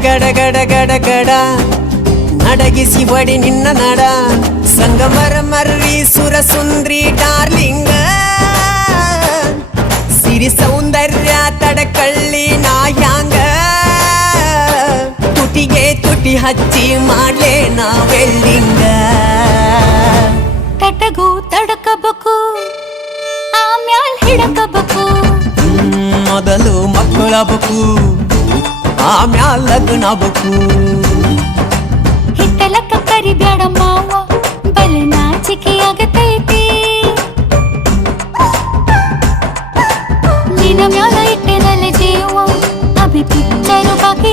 ಗಡ ಗಡ ಗಡ ಗಡ ನಡಗಿಸಿ ಬಡಿ ನಿನ್ನ ನಡ ಸಂಗಮರ ಮರ್ರಿ ಸುರ ಸುಂದ್ರಿ ಡಾರ್ಲಿಂಗ ಸಿರಿ ಸೌಂದರ್ಯ ತಡಕಳ್ಳಿ ನಾಯಾಂಗ ತುಟಿಗೆ ತುಟಿ ಹಚ್ಚಿ ಮಾಡ್ಲೇ ನಾ ವೆಲ್ಡಿಂಗ ತಟಗೂ ತಡಕಬೇಕು ಆಮ್ಯಾಲ್ ಹಿಡಕಬೇಕು ಮೊದಲು ಮಕ್ಕಳಬೇಕು ಆಮ್ಯಾಲ ಲಗ್ನಬೇಕು ಹಿತ್ತಲಕ್ಕ ಕರಿಬ್ಯಾಡ ಮಾವ ಬಲ ನಾಚಿಕೆ ಆಗತೈತಿ ನಿನ್ನ ಮ್ಯಾಲ ಇಟ್ಟೆನಲ್ಲ ಜೀವ ಅಭಿ ಪಿಚ್ಚರು ಬಾಕಿ